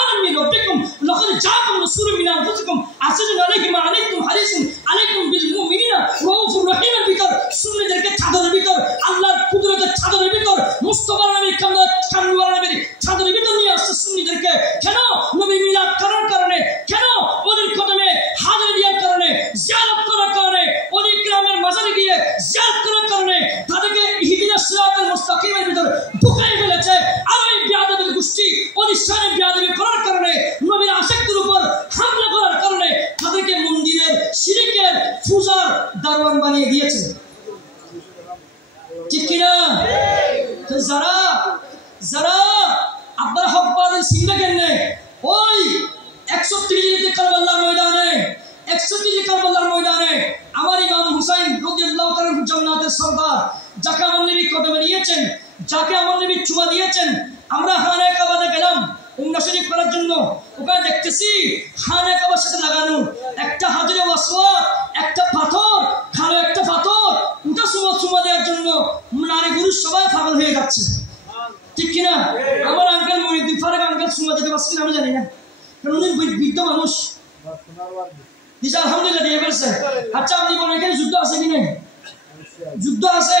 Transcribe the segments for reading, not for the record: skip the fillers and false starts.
برهانا من ربكم لقد جاءكم رسول من انفسكم عزيز عليه ما عنتم حريص عليكم بالمؤمنين رؤوف رحيم বিকর সুন্নিদেরকে চাদরের ভিতর আল্লাহর কুদরতের চাদরের ভিতর মুস্তাফা নবীর কামরুল নবীর চাদরের ভিতর নিয়ে আসছে সুন্নিদেরকে কেন নবী মিলাদ করার কারণে কেন ওদের কদমে হাজিরা দেওয়ার কারণে জিয়ারত করার কারণে ওদের গ্রামের মাজারে গিয়ে জিয়ারত করার কারণে তাদেরকে ইহদিনাস সিরাতাল মুস্তাকিমের ভিতর ঢুকাই ফেলেছে আর ওই বিয়াদবের গোষ্ঠী ওদের সামনে বিয়াদবি করার কারণে নবীর আশিকদের উপর হামলা করার কারণে তাদেরকে মন্দিরের শিরকের পূজার দারওয়ান বানিয়ে দিয়েছে ঠিক কিনা তো যারা আপনারা হক বাদল সিংহ কেনে ওই 130 কারবালার ময়দানে আমার ইমাম হুসাইন রাদিয়াল্লাহু তাআলা জান্নাতের সরদার যাকে আমার নবী কদমে নিয়েছেন যাকে আমার নবী চুমা দিয়েছেন আমরা খানায়ে কাবাতে গেলাম উমরা শরীফ করার জন্য ওখানে দেখতেছি খানায়ে কাবার সাথে লাগানো একটা হাজরে ওয়াসওয়াদ একটা পাথর খালো একটা পাথর ওটা চুমা দেওয়ার জন্য নারী পুরুষ সবাই পাগল হয়ে যাচ্ছে ঠিক কিনা আমার আঙ্কেল মহিউদ্দিন ফারুক আঙ্কেল চুমা দিতে পারছি না আমি জানি না কারণ উনি বৃদ্ধ মানুষ দিশা আলহামদুলিল্লাহ দিয়ে ফেলছে আচ্ছা আপনি বলেন এখানে যুদ্ধ আছে কি নেই যুদ্ধ আছে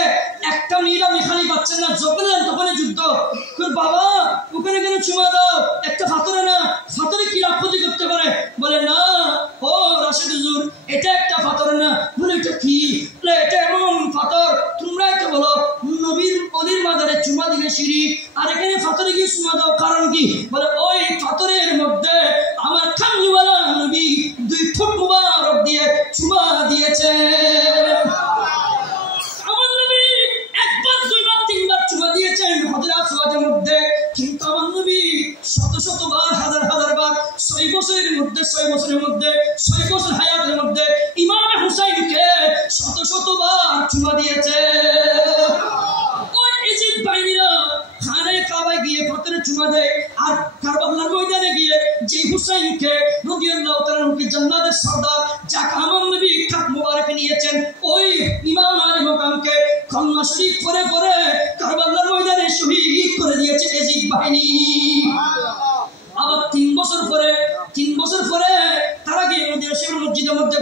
একটা নীলা মিখানি পাচ্ছেন না যখন তখনই যুদ্ধ বাবা ওখানে কেন চুমা দাও একটা ফাতরে না ফাতরে কি আপত্তি করতে পারে বলে না ও রাশেদ হুজুর এটা একটা ফাতর না বলে এটা কি বলে এটা এমন ফাতর তোমরাই তো বলো নবীর অলির মাজারে চুমা দিলে শিরিক আর এখানে ফাতরে গিয়ে চুমা দাও কারণ কি বলে ওই ফাতরের মধ্যে আমার কামলিওয়ালা নবী 2 ফুট মুবারক দিয়ে চুমা দিয়েছে কিন্তু আমার নবী শতবার হাজার বার 6 বছরের মধ্যে 6 বছর হায়াতের মধ্যে ইমাম হুসাইনকে শতবার চুমা দিয়েছে ওই ইজিদ বাহিনীরা খানায়ে কাবায় গিয়ে পাথরে চুমা দেয় আর কারবালার ময়দানে গিয়ে যে হুসাইনকে রাদিয়াল্লাহু তাআলা জান্নাতের সরদার যাকে আমার নবী খাত মুবারক নিয়েছেন ওই ইমাম আলী মাকামকে কলমা শরীফ পড়ে কারবালার ময়দানে শহীদ করে দিয়েছে ইজিদ বাহিনী আবার 3 বছর পরে তারা গিয়ে মসজিদের মধ্যে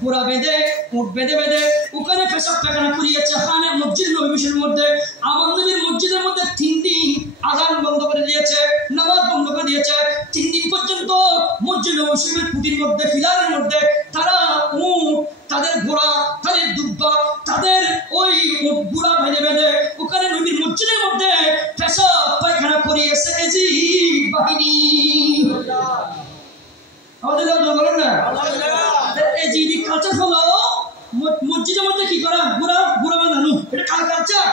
ঘোড়া বেঁধে উট বেঁধে ওখানে পেশাব পায়খানা করিয়েছে খানে মসজিদ নববীর মধ্যে আমার নবীর মসজিদের মধ্যে 3 দিন আযান বন্ধ করে দিয়েছে নামাজ বন্ধ করে দিয়েছে 3 দিন পর্যন্ত মসজিদ নববীর খুঁটির মধ্যে ফিলারের মধ্যে তারা উট তাদের ঘোড়া তাদের দুব্বা তাদের ওই ঘোড়া বেঁধে ওখানে নবীর মসজিদের মধ্যে পেশাব পায়খানা করিয়েছে ইজিদ বাহিনী আমাদের বলেন না ইজিদি কালচার হলো মসজিদের মধ্যে কি করা ঘোড়া বানানো এটা কার কালচার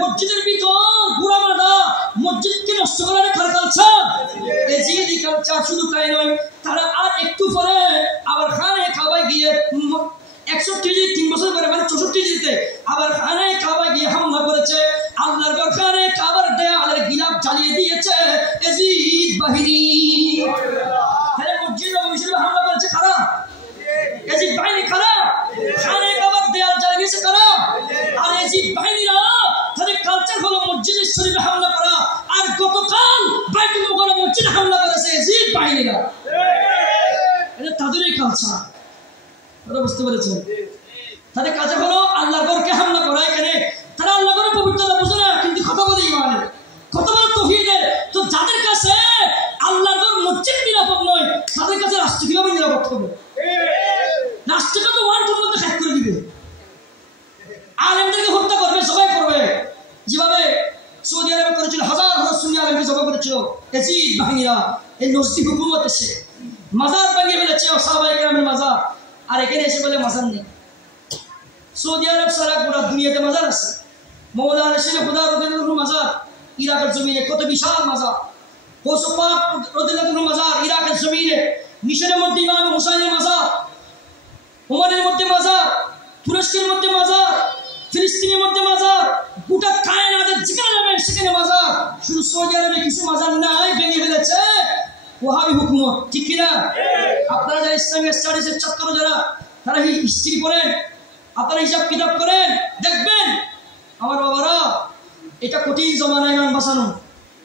মসজিদের ভিতর ঘোড়া বাঁধা মসজিদকে নষ্ট করার কার কালচার ইজিদি কালচার শুধু তাই নয় তারা আর একটু পরে আবার খানায়ে কাবায় গিয়ে 3 বছর পরে মানে 64 আবার খানায়ে কাবায় গিয়ে হামলা করেছে আল্লাহর ঘর খানায়ে কাবার দেয়ালের গিলাফ জ্বালিয়ে দিয়েছে ইজিদ বাহিনী তাহলে মসজিদ নববীর হামলা করেছে কারা ইজিদ বাহিনী কারা খানায়ে কাবার দেয়াল জ্বালিয়ে দিয়েছে কারা আর ইজিদ বাহিনীরা তাদের কালচার হলো মসজিদের শরীফে হামলা করা আর গতকাল বাইতুল মুকাররম মসজিদে হামলা করেছে ইজিদ বাহিনীরা এটা তাদেরই কালচার ওরা বুঝতে পেরেছেন তাদের কাছে হলো আল্লাহর ঘরকে হামলা করা এখানে তারা আল্লাহর ঘরের পবিত্রতা বুঝে না কিন্তু কথা বলে ইমানের কথা বলে তাওহীদের তো যাদের কাছে আল্লাহর ঘর মসজিদ নিরাপদ নয় তাদের কাছে রাষ্ট্র কিভাবে নিরাপদ হবে রাষ্ট্রকে তো ওয়ার্ল্ডের মধ্যে হ্যাক করে দিবে আলেমদেরকে হত্যা করবে সবাই করবে যেভাবে সৌদি আরবে করেছিল হাজার সুন্নি আলেমকে জবাই করেছিল ইজিদ বাহিনীরা এই নসরী হুকুমত এসে মাজার ভেঙে ফেলেছে সাহাবায়ে কেরামের মাজার আর এখানে এসে বলে মাজার নেই সৌদি আরব সারা গোটা দুনিয়াতে মাজার আছে মওলানা শেখ খুদা রাদিয়াল্লাহু মাজার ইরাকের জমিনে কত বিশাল মাজার গৌস পাক রাদিয়াল্লাহু মাজার ইরাকের জমিনে মিশরের মধ্যে ইমাম হুসাইনের মাজার ওমানের মধ্যে মাজার তুরস্কের মধ্যে মাজার ফিলিস্তিনের মধ্যে মাজার গোটা কায়নাতের যেখানে যাবেন সেখানে মাজার শুধু সৌদি আরবে কিছু মাজার নাই ভেঙে ফেলেছে ওয়াহাবি হুকুমত ঠিক কিনা আপনারা যারা ইসলামিক স্টাডিজের ছাত্র যারা তারা হিস্ট্রি পড়েন আপনারা হিসাব কিতাব করেন দেখবেন আমার বাবারা এটা কঠিন জমানায় ইমান বাঁচানো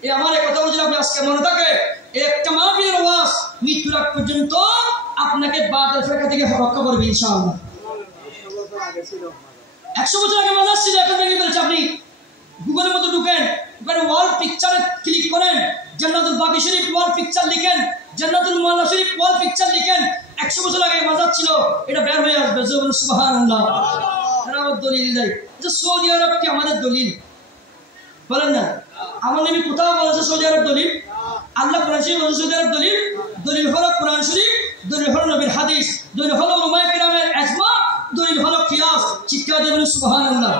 এই আমার এই কথাগুলো যদি আপনি আজকে মনে থাকে, এই একটা মাহফিলের ওয়াজ মৃত্যুর আগ পর্যন্ত আপনাকে বাতিল ফিরকা থেকে রক্ষা করবে ইনশাআল্লাহ। 100 বছর আগে মাজার ছিল, এখন ভেঙে ফেলেছে। আপনি গুগলের মধ্যে ঢুকেন, ওখানে ওয়াল পিকচারে ক্লিক করেন, জান্নাতুল বাকি শরীফ ওয়াল পিকচার লিখেন, জান্নাতুল মুআল্লা শরীফ ওয়াল পিকচার লিখেন, 100 বছর আগে মাজার ছিল, এটা বের হয়ে আসবে। সুবহানাল্লাহ। এটা আমার দলিল দেয় যে সৌদি আরব কি আমাদের দলিল? বলেন না, আমার নবী কোথাও বলেছে সৌদি আরব দলিল? আল্লাহ কোরআন শরীফ বলেছে সৌদি আরব দলিল? দলিল হলো কোরআন শরীফ, দলিল হলো নবীর হাদিস, দলিল হলো উলামায়ে কিরামের ইজমা, দলিল হলো কিয়াস। চিৎকার দিয়ে বলুন সুবহানাল্লাহ।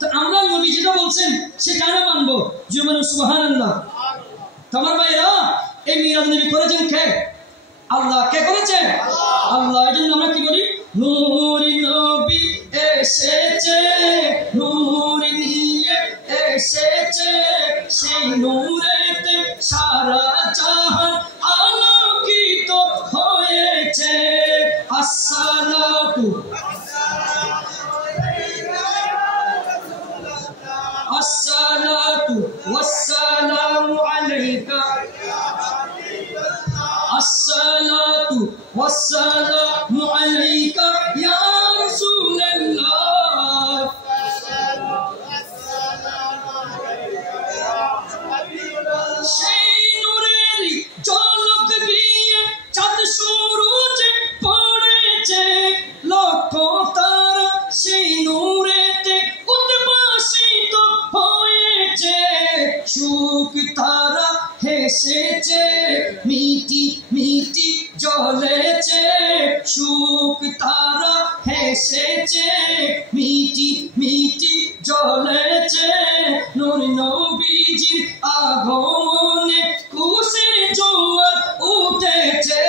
তো আমরা নবী যেটা বলছেন সেটা না মানবো, যে বলুন সুবহানাল্লাহ। তোমার ভাইরা, এই মিলাদ নবী করেছেন কে? আল্লাহ। কে করেছেন? আল্লাহ। এই জন্য আমরা কি বলি? নূরি নবী এসেছে, নূরি নিয়ে এসেছে, সেই নূরেতে সারা জাহান আলোকিত হয়েছে। আসসালাতু আসসালাতু ওয়াসসালামু আলাইকা, আসসালাতু ওয়াসসালামু আলাইকা ইয়া রাসূলুল্লাহ। সেই নূরের ঝলক দিয়ে চাঁদ সূরজ পড়েছে, লক্ষ তারা সেই নূরেতে উদ্ভাসিত হয়েছে। সুখ তারা হেসেছে, মিটি মিটি জ্বলেছে, সুখ তারা হেসেছে, মিটি মিটি জ্বলেছে। নূর নবীজির আগমনে খুশির জোয়ার উঠেছে,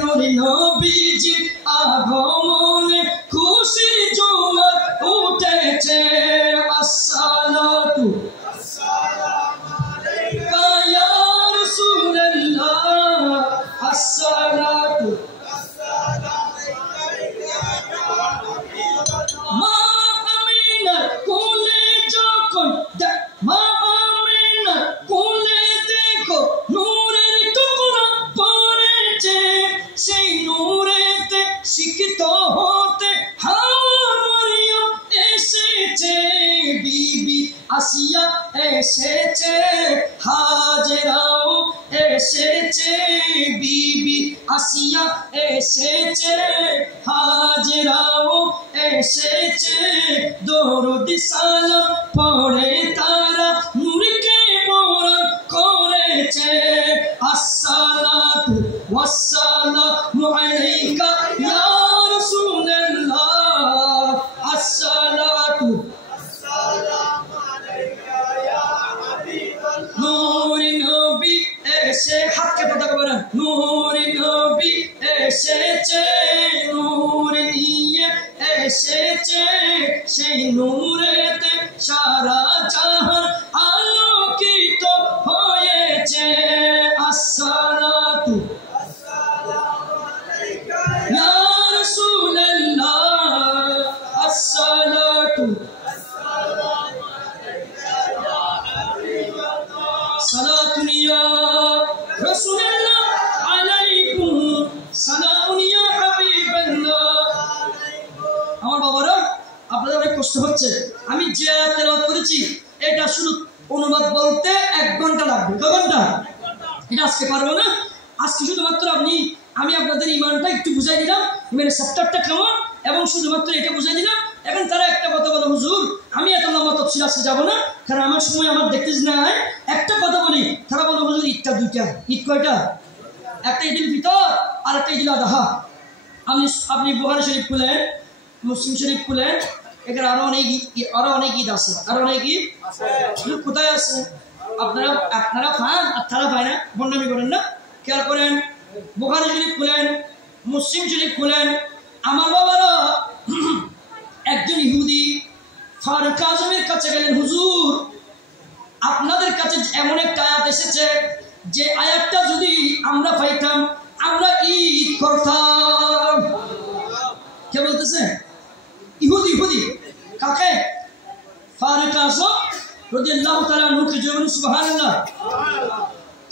নূর নবীজির আগমনে খুশির জোয়ার উঠেছে। আসসালাতু ইয়া রাসূলুল্লাহ, আসসালাতু মা আমিনার কোলে যখন, মা আমিনার কোলে দেখো নূরের টুকরা পড়েছে, সেই নূরেতে শিক্ষিত হতে হাওয়া মরিয়ম এসেছে, বিবি আসিয়া এসেছে, হাজেরাও এসেছে, বিবি আসিয়া এসেছে, হাজেরাও এসেছে। দরুদ সালাম পড়ে তারা নূরকে বরণ করেছে। আসসালাতু ওয়াসসালামু আলাইকা ইয়া রাসূলুল্লাহ, আসসালাতু নূর নবী এসে, হাতকে কথা বলেন, নূর নবী এসেছে, নূর নিয়ে এসেছে, সেই নূরেতে সারা জাহান আলোকিত হয়েছে। আসসালাতু ইয়া রাসূলুল্লাহ, আসসালাতু সালাতুন ইয়া রাসূলুল্লাহ আলাইকুম, সালামুন ইয়া হাবিবাল্লাহ। আমার বাবারা, আপনাদের অনেক কষ্ট হচ্ছে। আমি যে তেলাওয়াত করেছি এটা শুধু অনুবাদ বলতে 1 ঘন্টা লাগবে। কয় ঘন্টা? এটা আজকে পারবো না। আজকে শুধুমাত্র আমি আপনাদের ইমানটা একটু বুঝাই দিলাম, ইমানের চ্যাপ্টারটা কেমন, এবং শুধুমাত্র এটা বুঝাই দিলাম। এখন তারা একটা কথা বলে, হুজুর আমি এত লম্বা তফসিল আসতে যাবো না, কারণ আমার সময় আমার দেখতে না হয়। একটা কথা বলি, তারা বলে হুজুর ঈদটা 2টা। ঈদ কয়টা? একটা ঈদুল ফিতর আর একটা ঈদুল আযহা। আপনি বুখারী শরীফ খুলেন, মুসলিম শরীফ খুলেন, এখানে আরো অনেক ঈদ আছে, আরো অনেক ঈদ কোথায় আছে? আপনারা খান আর তারা পায় না, বন্ডামি করেন না। খেয়াল করেন, বুখারী শরীফ খুলেন, মুসলিম শরীফ খুলেন। আমার বাবারা, একজন ইহুদি ফারুক আজমের কাছে গেলেন, হুজুর আপনাদের কাছে এমন একটা আয়াত এসেছে, যে আয়াতটা যদি আমরা পাইতাম আমরা ঈদ করতাম। কে বলতেছে? ইহুদি। কাকে? ফারুক আজম রাদিয়াল্লাহু তাআলা আনহুকে জোরে সুবহানাল্লাহ।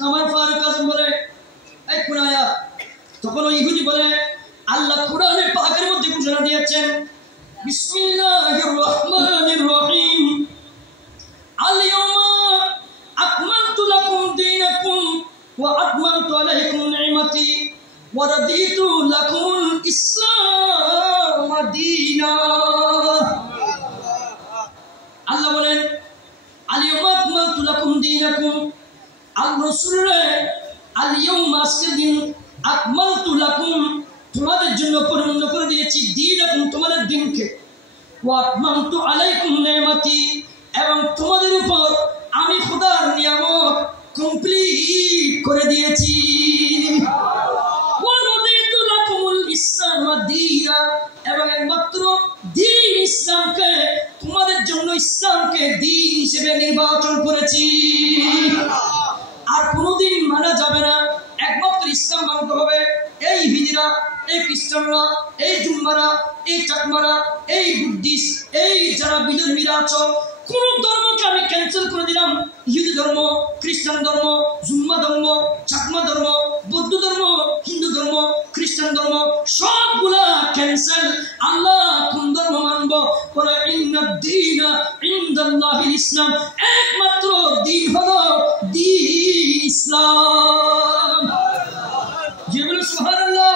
আমার ফারুক আযম বলে এই কোন আয়াত? তখন ওই ইহুদি বলে আল্লাহ কোরআনে পাকের মধ্যে ঘোষণা দিয়েছেন বিসমিল্লাহির রহমানির রহিম আল-ইয়াওমা আকমালতু লাকুম দীনাকুম ওয়া আতমামতু আলাইকুম নি'মাতি ওয়া রাদিতু লাকুমুল ইসলাম দীনা। আল্লাহ বলেন আল-ইয়াওমা আকমালতু লাকুম দীনাকুম, আল্লাহ রাসূলরে আল-ইয়াওমা আজকের দিন আকমালতু লাকুম তোমাদের জন্য পূর্ণ করে দিয়েছি দীনাকুম তোমাদের দিনকে, ওয়া আতমামতু আলাইকুম নি'মাতি এবং তোমাদের উপর আমি খোদার নিয়ামত কমপ্লিট করে দিয়েছি। ওয়া রাদিতু লাকুমুল ইসলাম দীনা এবং একমাত্র দ্বীন ইসলামকে তোমাদের জন্য ইসলামকে দ্বীন হিসেবে নির্বাচন করেছি। আর কোনোদিন মানা যাবে না, একমাত্র ইসলাম মানতে হবে। এই হিজরা, এই খ্রিস্টানরা, এই জুম্মারা, এই চাকমারা, এই বুদ্ধিস্ট, এই যারা বিধর্মীরা আছো, কোন ধর্মকে আমি ক্যান্সেল করে দিলাম। ইহুদি ধর্ম, খ্রিস্টান ধর্ম, জুম্মা ধর্ম, চাকমা ধর্ম, বৌদ্ধ ধর্ম, হিন্দু ধর্ম, খ্রিস্টান ধর্ম সবগুলা ক্যান্সেল। আল্লাহ কোন ধর্ম মানব? বলে ইন্নাদ-দীনা ইনদাল্লাহিল ইসলাম, একমাত্র দ্বীন হলো দ্বীন ইসলাম। যেগুলো সুবহানাল্লাহ,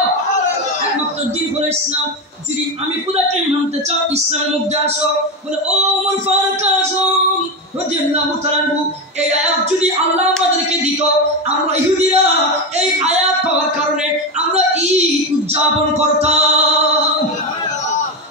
একমাত্র দ্বীন হলো ইসলাম। যদি আমি খোদাকে মানতে চাও ইসলামের মধ্যে আসো। বলে ও ওমর ফারুক আযম রাদিয়াল্লাহু তাআলা আনহু, এই আয়াত যদি আল্লাহ আমাদেরকে দিত, আমরা ইহুদিরা এই আয়াত পাওয়ার কারণে আমরা ঈদ উদযাপন করতাম।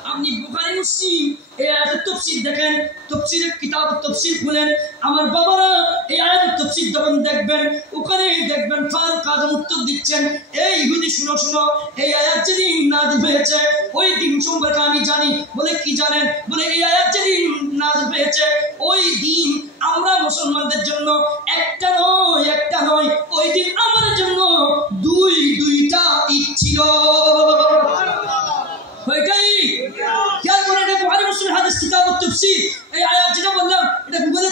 আপনি বুখারী মুসলিম এই আয়াতের তাফসীর দেখেন, তাফসীরের কিতাব তাফসীর খুলেন, আমার বাবারা এই আয়াতের তাফসীর যখন দেখবেন, ওখানে দেখবেন ফারুক আযম উত্তর দিচ্ছেন, এই ইহুদি শুনো শুনো, এই আয়াত যেদিন নাযিল হয়েছে ওই দিন সম্পর্কে আমি জানি। বলে কি জানেন? বলে এই আয়াত যেদিন নাযিল হয়েছে ওই দিন আমরা মুসলমানদের জন্য একটা নয় ওই দিন আমাদের জন্য দুইটা ঈদ ছিল। ওইটাই খেয়াল করে, এটা বুখারী মুসলিম হাদিস কিতাব তাফসীর। এই আয়াত যেটা বললাম এটা গুগলে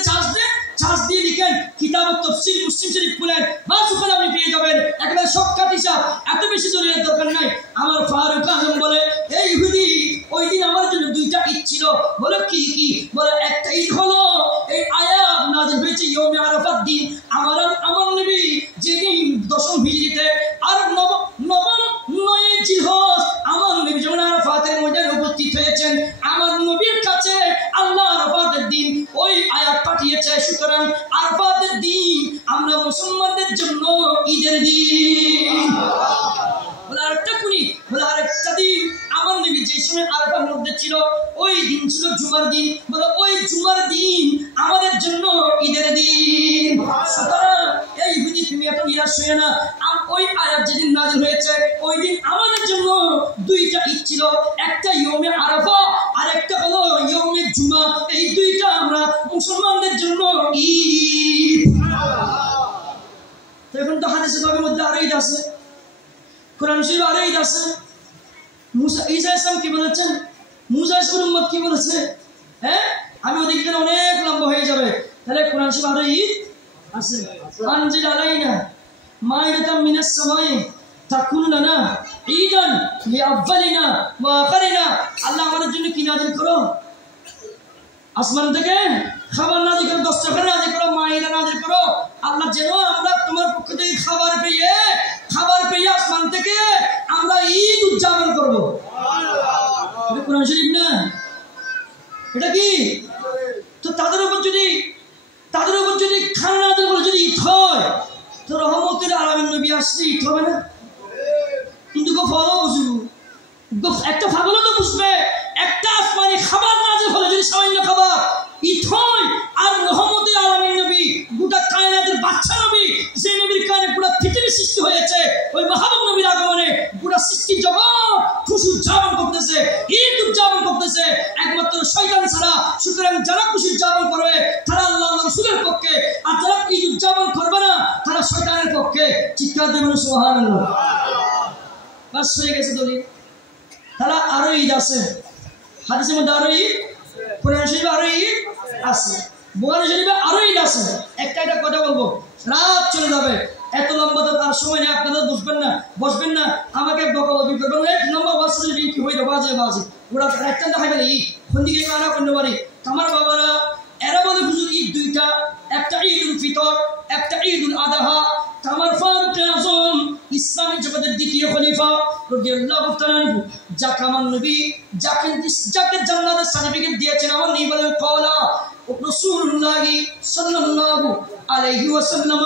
চার্জ দিয়ে লিখেন কিতাব তাফসীর মুসলিম শরীফ খুলেন, বাস ওখানে আপনি পেয়ে যাবেন। একেবারে শর্টকাট হিসাব, এত বেশি দূরের দরকার নাই। আমার ফারুক আযম বলে এই ইহুদি ওই দিন আমার জন্য দুইটা ঈদ ছিল। বলে কি? বলে একটা ঈদ হলো এই আয়াত নাযিল হয়েছে ইয়ৌমে আরাফার দিন, আমার নবী যেদিন 10ম হিজরিতে, আর নবম 9 জিলহজ আমার নবী যখন আরাফাতের ময়দানে উপস্থিত হয়েছেন, আমার নবীর কাছে আল্লাহ আরাফাতের দিন ওই আয়াত পাঠিয়েছে। সুতরাং আরাফাতের দিন আমরা মুসলমানদের জন্য ঈদের দিন। বলে আরেকটা কোনি? বলে আরেকটা দিন আমার নবী যে সময় আরাফার মধ্যে ছিল ওই দিন ছিল জুমার দিন। বলে ওই জুমার দিন আমাদের জন্য ঈদের দিন। সুতরাং এই ইহুদি তুমি এত নিরাশ হয়ে না, ওই আয়াত যেদিন নাযিল হয়েছে ওই দিন আমাদের জন্য দুইটা ঈদ ছিল, একটা ইয়ৌমে আরাফা আর একটা হলো ইয়ৌমে জুমা। এই দুইটা আমরা মুসলমানদের জন্য ঈদ। তো এখন তো হাদিসের বাবের মধ্যে আরো ঈদ আছে, কোরআন শরীফে আরো ঈদ আছে। ঈসা আলাইহিস সালাম কি বলেছেন? মুসা আলাইহিস সালামের উম্মত কি বলেছে? হ্যাঁ, আমি ওদিকে অনেক লম্বা হয়ে যাবে। তাহলে কোরআন শরীফে আরো ঈদ আছে। আনজিল আলাইনা মাইদাতাম মিনাস সামাই তাকুন লানা ঈদান লিআউয়ালিনা ওয়া আখিরিনা। আল্লাহ আমাদের জন্য কি নাযিল করো? আসমান থেকে খাবার নাযিল করো, 10 টাকা নাযিল করো, মাইদা নাযিল করো। আল্লাহ যেন আমরা তোমার পক্ষ থেকে খাবার পেয়ে আসমান থেকে আমরা ঈদ উদযাপন করবো। এটা কোরআন শরীফ না? এটা কি? তো তাদের উপর যদি খান নাযিল করে যদি ঈদ হয়, তো রহমতের আলামিন নবী আসলে ঈদ হবে না? কিন্তু একটা পাগলও তো বুঝবে, একটা আসমানি খাবার নাযিল হলে যদি সামান্য খাবার ঈদ হয়, আর রহমতের আলামিন নবী গোটা কায়নাতের বাচ্চা নবী, যে নবীর কারণে পুরো পৃথিবী সৃষ্টি হয়েছে, ওই মাহবুব নবীর আগমনে পুরো সৃষ্টি জগৎ খুশি উদযাপন করতেছে, ঈদ উদযাপন করতেছে একমাত্র শয়তান ছাড়া। সুতরাং যারা খুশি উদযাপন করবে তারা আল্লাহ রাসূলের পক্ষে, আর যারা ঈদ উদযাপন করবে না তারা শয়তানের পক্ষে। চিৎকার দেবেন সুবহানাল্লাহ। বাস হয়ে গেছে দলিল। তারা আরো ঈদ আছে, হাদিসের মধ্যে আরো ঈদ, কোরআন শরীফে আরো ঈদ আছে। বুখারী শরীফে আরো ঈদ আছে। একটা কথা বলবো, রাত চলে যাবে, এত লম্বা তো তার সময় নেই, আপনারা বসবেন না আমাকে বকাবকি করবেন, এক লম্বা বাস কি হইলো বাজে ওরা একটা দেখাবেন ঈদ কোন দিকে আনা করতে পারি। আমার বাবারা এরা বলে হুজুর ঈদ দুইটা, একটা ঈদুল ফিতর, একটা ঈদুল আযহা। আমার ফারুক আযম ইসলামী জগতের দ্বিতীয় খলিফা রাদিয়াল্লাহু তাআলা আনহু, যাকে আমার নবী যাকে জান্নাতের সার্টিফিকেট দিয়েছেন, আমার নবী বলেন ক্বালা রাসূলুল্লাহ সাল্লাল্লাহু আলাইহি ওয়াসাল্লাম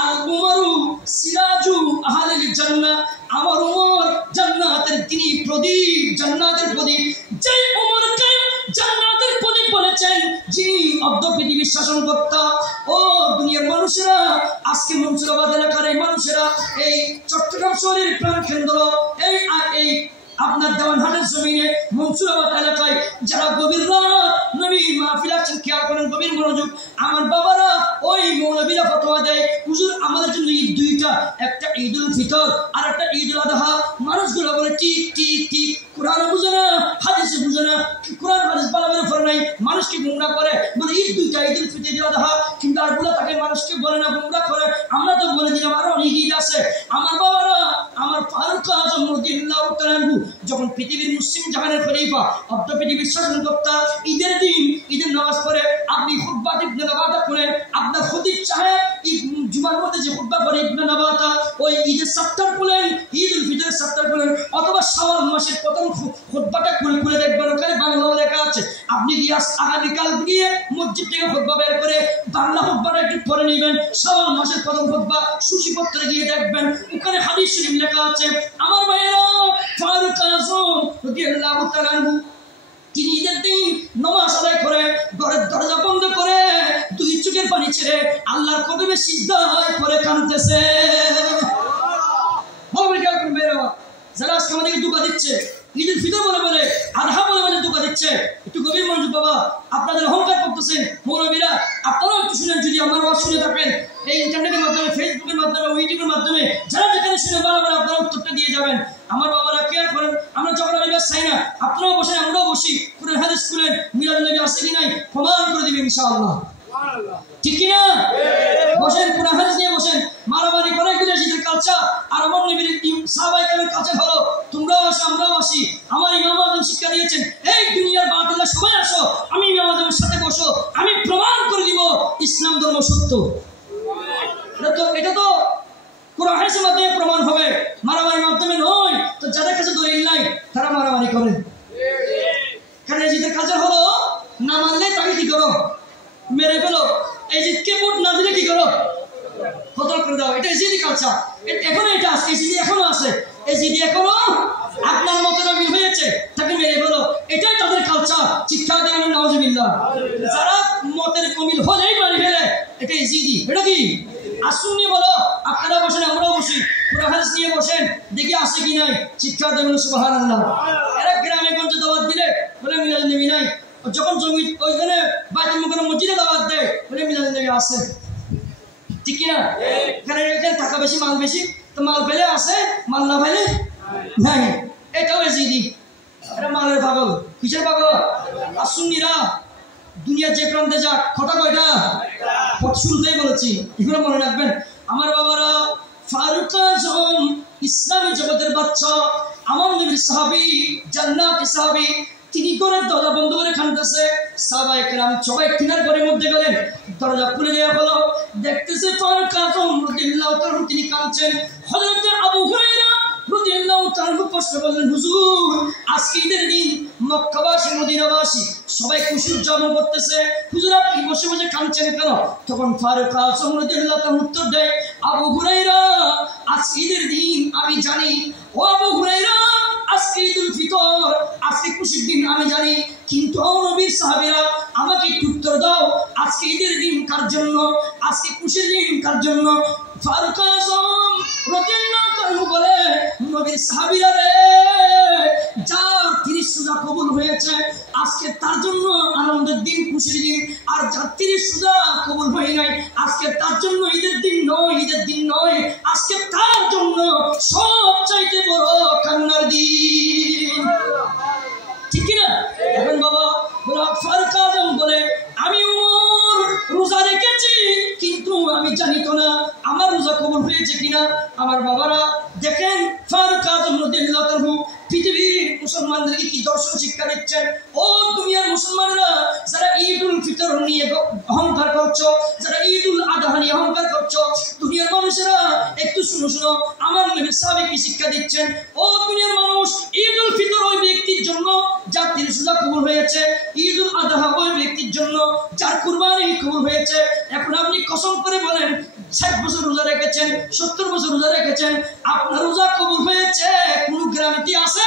আল উমরু সিরাজু আহলিল জান্নাহ, আমার উমর জান্নাতের তিনি প্রদীপ, জান্নাতের প্রদীপ। যে উমরকে জান্নাতের প্রদীপ বলেছেন, যিনি অর্ধ পৃথিবীর শাসনকর্তা। ও দুনিয়ার মানুষেরা, আজকে মনসুরাবাদ এলাকার এই মানুষেরা, এই চট্টগ্রাম শহরের প্রাণকেন্দ্র এই আপনার দেওয়ানহাটের জমিনে মনসুরাবাদ এলাকায় যারা গভীর রাত নবীর মাহফিল আছেন, খেয়াল করেন গভীর মনোযোগ। আমার বাবারা ওই মৌলবীরা ফতোয়া দেয় হুজুর আমাদের জন্য ঈদ দুইটা, একটা ঈদুল ফিতর আর একটা ঈদুল আযহা। মানুষগুলো বলে ঠিক ঠিক ঠিক, কোরআন বুঝে না, হাদিসে বুঝে না, কোরআন হাদিস বালাবের ফর নাই, মানুষকে গুমরাহ করে, বলে ঈদ দুইটা, ঈদুল ফিতর ঈদুল আযহা, কিন্তু আরগুলো তাকে মানুষকে বলে না, গুমরাহ করে। আমরা তো বলে দিলাম আরো অনেক ঈদ আছে। আমার বাবারা, আমার ফারুক আযম রাদিয়াল্লাহু তাআলা আনহু যখন পৃথিবীর মুসলিম জাহানের খলিফা, অর্ধ পৃথিবীর শাসনকর্তা, ঈদের দিন ঈদের নামাজ পড়ে আপনি খুতবা ইবনে নবাতা করেন, আপনার খতিব সাহেব জুমার মধ্যে যে খুতবা পড়ে ইবনে নবাতা, ওই ঈদের সাত্তার বলেন, ঈদুল ফিতরের সাত্তার বলেন, অথবা শাওয়াল মাসের প্রথম খুতবাটা খুলে দেখবেন, ওখানে বাংলা লেখা আছে। আপনি গিয়ে আগামীকাল গিয়ে মসজিদ থেকে খুতবা বের করে বাংলা খুতবাটা একটু পড়ে নেবেন, শাওয়াল মাসের প্রথম খুতবা সূচিপত্রে গিয়ে দেখবেন, ওখানে হাদিস শরীফ লেখা আছে। আমার ভাইয়েরা, ফারুক আযম রাদিয়াল্লাহু তাআলা আনহু তিনি ঈদের দিন নামাজ আদায় করে ঘরের দরজা বন্ধ করে দুই চোখের পানি ছেড়ে আল্লাহর কদমে সিজদায় পড়ে কাঁদতেছে। যারা আজকে আমাদেরকে দুঃখ দিচ্ছে, ঈদুল ফিতর বলে আযহা বলে দুঃখ দিচ্ছে, একটু গভীর মনোযোগ বাবা, আপনাদের অহংকার করতেছেন মৌলবীরা। আপনারাও একটু শুনেন, যদি আমার ওয়াজ শুনে থাকেন এই ইন্টারনেটের মাধ্যমে, ফেসবুকের মাধ্যমে, ইউটিউবের মাধ্যমে, যারা যেখানে শুনে বারবার আপনারা উত্তরটা দিয়ে যাবেন। আমার বাবারা কেয়ার করেন, আমরা ঝগড়া বিবাদ চাই না, আপনারাও বসেন আমরাও বসি, কোরআন হাদিস খুলেন, মিলাদুন নবী আছে কি নাই প্রমাণ করে দিবেন ইনশাআল্লাহ, ঠিক কিনা? বসেন, কোরআন হাদিস নিয়ে বসেন, মারামারি করে বিদেশিদের কালচার আর আমার নবীর সাহাবায়ে কেরামের কালচার হলো তোমরাও আসো আমরাও আসি। আমার ইমাম আযম শিক্ষা দিয়েছেন, এই দুনিয়ার বাতিলরা সবাই আসো, আমি ইমাম আযমের সাথে বসো, আমি প্রমাণ করে দিব ইসলাম ধর্ম সত্য। এটা তো কোরআন হাদিসের মাধ্যমে প্রমাণ হবে, মারামারির মাধ্যমে নয়। তো যাদের কাছে দলিল নাই তারা মারামারি করে, কারণ এজিদের কালচার হলো না মানলে তাকে কি করো, মেরে ফেলো। এজিদকে ভোট না দিলে কি করো, হত্যা করে দাও। এটা এজিদি কালচার, এখনো এটা আছে, এজিদি এখনো আছে, এজিদি এখনো আপনার মতো নবী হয়েছে, তাকে মেরে ফেলো, এটাই তাদের কালচার। শিক্ষা দেওয়া নাউজুবিল্লাহ। যারা মতের কমিল হলেই মারি ফেলে, এটা এজিদি। এটা কি আসুন নিয়ে বলো, আপনারা বসেন আমরাও বসি, কোরআন হাদিস নিয়ে বসেন, দেখি আছে কি নাই। শিক্ষা দেবেন সুবহানাল্লাহ। এরা গ্রামে গঞ্জে দাওয়াত দিলে বলে মিলাদুন নবী নাই, যখন জমি ওইখানে বাইতুল মুকাররম মসজিদে দাওয়াত দেয় বলে মিলাদুন নবী আছে, ঠিক কিনা? এখানে টাকা বেশি মাল বেশি, তো মাল পেলে আছে, মাল না পেলে নাই। এটাও এজিদি, এটা মালের পাগল। কিসের পাগল? আর সুন্নিরা দুনিয়ার যে প্রান্তে যাক, কথা কয়টা শুরুতেই বলেছি, এগুলো মনে রাখবেন। আমার বাবারা, ফারুক আযম ইসলামী জগতের বাচ্চা, আমার নবীর সাহাবী, জান্নাতি সাহাবী, তিনি ঘরের দরজা বন্ধ করে কাঁদতেছে। সাহাবায়ে কেরাম সবাই কিনার ঘরের মধ্যে গেলেন, দরজা খুলে দেওয়া হলো, দেখতেছে ফারুক আযম রাদিয়াল্লাহু তাআলা তিনি কাঁদছেন। হযরত আবু হুরায়রা রাদিয়াল্লাহু তাআলা প্রশ্ন করলেন, হুজুর আজকে ঈদের দিন, মক্কাবাসী মদিনাবাসী সবাই খুশি উদযাপন করতেছে, হুজুর আপনি বসে বসে কাঁদছেন কেন? তখন ফারুক আযম রাদিয়াল্লাহু তাআলা উত্তর দেয়, আবু হুরায়রা আজকে ঈদের দিন আমি জানি, ও আবু হুরায়রা আজকে ঈদুল ফিতর, আজকে খুশির দিন আমি জানি, কিন্তু নবীর সাহাবীরা আমাকে একটু উত্তর দাও, আজকে ঈদের দিন কার জন্য, আজকে খুশির দিন কার জন্য? ফারুক আযম রাদিয়াল্লাহু তাআলা বলে, নবীর সাহাবীরা রে, যার 30 রোজা কবুল হয়েছে আজকে তার জন্য আনন্দের দিন, খুশির দিন, আর যার 30 রোজা কবুল হয় নাই আজকে তার জন্য ঈদের দিন নয়, ঈদের দিন নয়, আজকে তার জন্য সবচাইতে বড় কান্নার দিন, ঠিক কিনা? এখন বাবা ফারুক আযম বলে, আমি উমর জানিত না আমার রোজা কবুল হয়েছে কিনা। আমার বাবারা দেখেন ফারুক আযম রাদিয়াল্লাহু তাআলা পৃথিবীর মুসলমানদেরকে কি দর্শন শিক্ষা দিচ্ছেন। ও দুনিয়ার মুসলমানরা যারা ঈদুল ফিতর নিয়ে অহংকার করছো, যারা ঈদুল আযহা নিয়ে অহংকার করছো, দুনিয়ার মানুষেরা একটু শুনো আমার নবী সাহাবী কি শিক্ষা দিচ্ছেন। ও দুনিয়ার মানুষ, ঈদুল ফিতর ওই ব্যক্তির জন্য যার রোজা কবুল হয়েছে, ঈদুল আযহা ওই ব্যক্তির জন্য যার কুরবানি কবুল হয়েছে। এখন আপনি কসম করে বলেন 60 বছর রোজা রেখেছেন, 70 বছর রোজা রেখেছেন, আপনার রোজা কবুল হয়েছে কোন গ্যারান্টি আছে?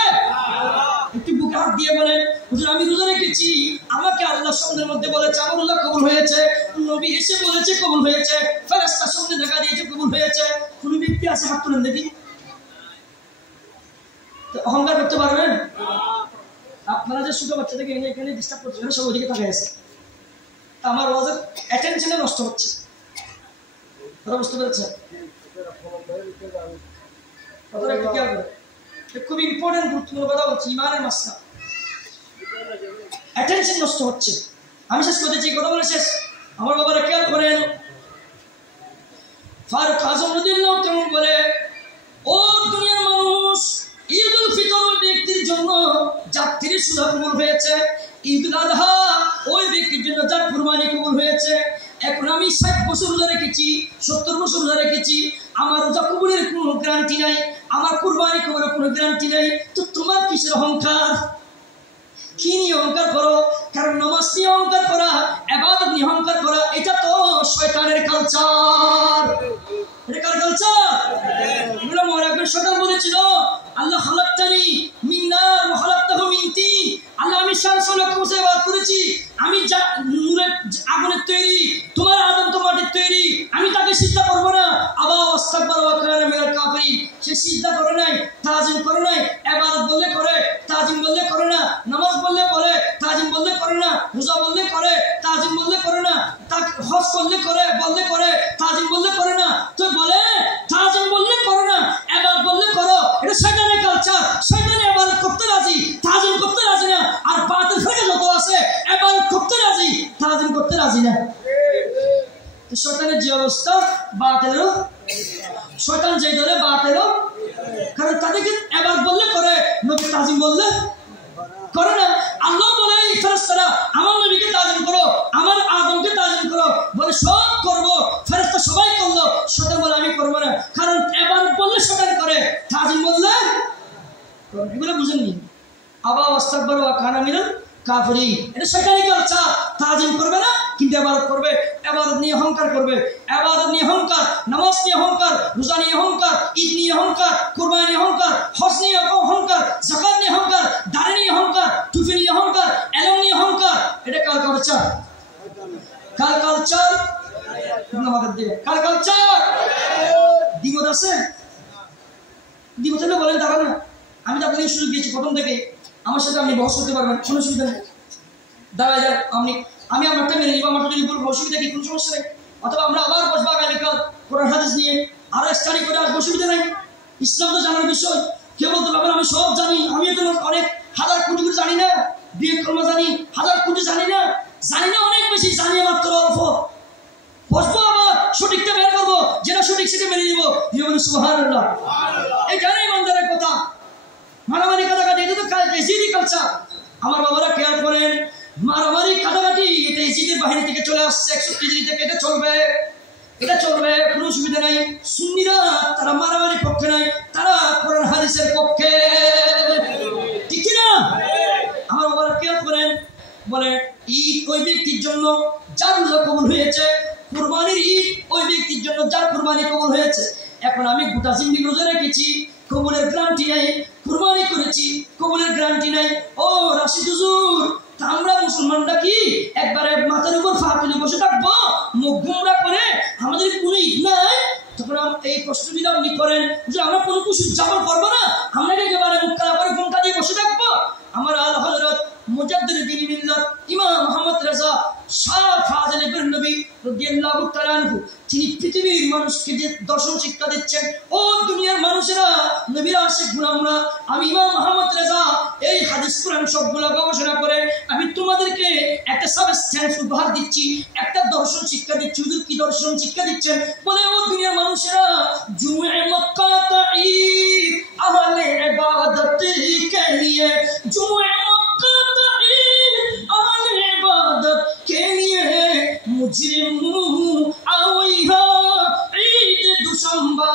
একটু বুকে হাত দিয়ে বলেন, হুজুর আমি রোজা রেখেছি, আমাকে আল্লাহ সামনের মধ্যে বলেছে আমার রোজা কবুল হয়েছে, নবী এসে বলেছে কবুল হয়েছে, ফেরেশতার সামনে দেখা দিয়েছে কবুল হয়েছে। কোন ব্যক্তি আছে? হাত তুলেন দেখি। অহংকার করতে পারবেন? আপনারা যে ছোট বাচ্চা থেকে এখানে ডিস্টার্ব করছেন, সব ওদিকে তাকিয়ে আছে, আমার ওয়াজের অ্যাটেনশনে নষ্ট হচ্ছে। কথা বুঝতে পেরেছেন? কথাটা একটু খেয়াল করেন, খুব ইম্পর্টেন্ট গুরুত্বপূর্ণ কথা বলছি, ইমানের মাসলা। অ্যাটেনশন নষ্ট হচ্ছে। আমি শেষ করতেছি, কথা বলে শেষ। আমার বাবারা খেয়াল করেন, ফারুক আযম রাদিয়াল্লাহু তাআলা বলে, ও দুনিয়ার মানুষ, ঈদুল ফিতর ওই ব্যক্তির জন্য যার রোজা কবুল হয়েছে, ঈদুল আযহা ওই ব্যক্তির জন্য যার কুরবানি কবুল হয়েছে। এখন আমি 60 বছর রোজা রেখেছি, 70 বছর রোজা রেখেছি, আমার রোজা কবুলের কোনো গ্যারান্টি নাই, আমার কুরবানি কবুলের কোনো গ্যারান্টি নাই, তো তোমার কিসের অহংকার? কি নিয়ে অহংকার করো? কারণ নামাজ নিয়ে অহংকার করা, ইবাদত নিয়ে অহংকার করা, এটা তো শয়তানের কালচার। এটা কার কালচার? এগুলো মনে রাখবেন। শয়তান বলেছিল, আল্লাহ খালাকতানি মিন নার ওয়া খালাকতাহু মিন তিন, আল্লাহ আমি 700 লক্ষ বছর ইবাদত করেছি, আমি নূরের আগুনের তৈরি, তোমার আদম তো মাটির তৈরি, আমি তাকে সিজদা করব না। আবা ওয়াস্তাকবারা ওয়া কানা মিনাল কাফিরিন। সে সিজদা করে নাই, তাজিম করে নাই, ইবাদত বললে করে, তাজিম বললে করে না, নামাজ বললে পড়ে, তাজিম বললে করে না, রোজা বললে করে, তাজিম বললে করে না, হজ করলে করে, বললে করে, তাজিম বললে করে না। তো বলে তাজিম বললে করো না, ইবাদত বললে করো। এটা শয়তানের কালচার। শয়তান ইবাদত করতে রাজি, তাজিম করতে রাজি না। আর বাতিল ফেরকা যত আছে, ইবাদত করতে রাজি, তাজিম করতে রাজি না। তো শয়তানের যে অবস্থা, বাতিলেরও, শয়তান যেই দলে বাতিলও, কারণ তাদেরকে ইবাদত বললে করে, নবী তাজিম বললে করে না। আল্লাহ বলে ফেরেশতারা আমার নবীকে তাজিম করো, আমার আদমকে তাজিম করো, বলে সব করবো, ফেরেশতা সবাই করলো। শয়তান বলে আমি করবো না, কারণ ইবাদত বললে শয়তান করে, তাজিম বললে। এগুলো বুঝেননি? আবা ওয়াস্তাকবারা ওয়া কানা মিনাল কাফিরিন। এটা শয়তানি কালচার। তাজিম করবে না, কিন্তু ইবাদত করবে, ইবাদত নিয়ে অহংকার করবে, ইবাদত নিয়ে অহংকার, নামাজ নিয়ে অহংকার, রোজা নিয়ে অহংকার, ঈদ নিয়ে অহংকার, কুরবানি নিয়ে অহংকার, হজ নিয়ে অহংকার, যাকাত নিয়ে অহংকার, দাড়ি নিয়ে অহংকার, টুপি নিয়ে অহংকার, এলম নিয়ে অহংকার। এটা কার কালচার? কার কালচার? আমাদের দিয়ে কার কালচার? দ্বিমত আছে? দ্বিমত হলে বলেন, দাঁড়ান না, আমি তো আপনাদের সুযোগ দিয়েছি প্রথম থেকে, আমার সাথে আপনি বহস করতে পারবেন, কোনো অসুবিধা নেই। দাঁড়ায় যান, আমি আমারটা মেনে নিব, আমারটা যদি বলবো অসুবিধা কি? কোনো সমস্যা নেই। অথবা আমরা আবার বসবো আগামীকাল কোরআন হাদিস নিয়ে আরো স্টাডি করে আসবো, অসুবিধা নেই। ইসলাম তো জানার বিষয়। কেউ বলতে পারবেন আমি সব জানি, আমি তো অনেক হাজার কোটি করে জানি না, বিয়ে কর্ম জানি, হাজার কোটি জানি না, অনেক বেশি, জানি মাত্র অল্প। বসবো আবার সঠিকটা বের করবো, যেটা সঠিক সেটা মেনে নিবো। সুবহানাল্লাহ। এখানে ইমানদারের কথা। মারামারি কাটাকাটি, এটা তো এজিদি কালচার। আমার বাবারা খেয়াল করেন, মারামারি কাটাকাটি এটা এজিদের বাহিনী থেকে চলে আসছে, 61 থেকে। এটা চলবে, এটা চলবে, কোনো অসুবিধা নাই। সুন্নিরা তারা মারামারির পক্ষে নাই, তারা কোরআন হাদিসের পক্ষে, ঠিক না? আমার বাবারা খেয়াল করেন, বলে ঈদ ওই ব্যক্তির জন্য যার রোজা কবুল হয়েছে, কুরবানির ঈদ ওই ব্যক্তির জন্য যার কুরবানি কবুল হয়েছে। এখন আমি গোটা জিন্দেগি রোজা রেখেছি, কবুলের গ্যারান্টি নাই, কুরবানি করেছি, কবুলের গ্যারান্টি নাই। ও রাশিদ হুজুর, আমরা মুসলমানরা কি একবারে মাথার উপর পা তুলে বসে থাকবো, মুখ গোমরা করে, আমাদের কোনো ঈদ নাই? তখন এই প্রশ্ন যদি আপনি করেন যে আমরা কোনো কিছু উদযাপন করবো না, আমরা একেবারে মুখ কালা করে ঘুমটা দিয়ে বসে থাকবো? আমার আলা হযরত মুজাদ্দিদ দ্বীন মিল্লাত ইমাম মুহাম্মদ রেজা শাহ ফাজিল ইবনে নবী রাদিয়াল্লাহু তাআলা আনহু তিনি পৃথিবীর মানুষকে যে দর্শন শিক্ষা দিচ্ছেন। ও দুনিয়ার মানুষেরা, নবীর আশিক গোলামরা, আমি ইমাম মোহাম্মদ রেজা এই হাদিস কোরআন সবগুলা গবেষণা করে আমি তোমাদেরকে একটা সাবস্টেন্স উপহার দিচ্ছি, একটা দর্শন শিক্ষা দিচ্ছি। হুজুর কি দর্শন শিক্ষা দিচ্ছেন? বলে ও দুনিয়ার মানুষেরা, জুমে মক্কা তাঈদ আহলে ইবাদত কে লিয়ে, জুমে মক্কা তাঈদ আহলে ইবাদত কে লিয়ে, মুজরিম আওইহা ঈদ দুশম্বা।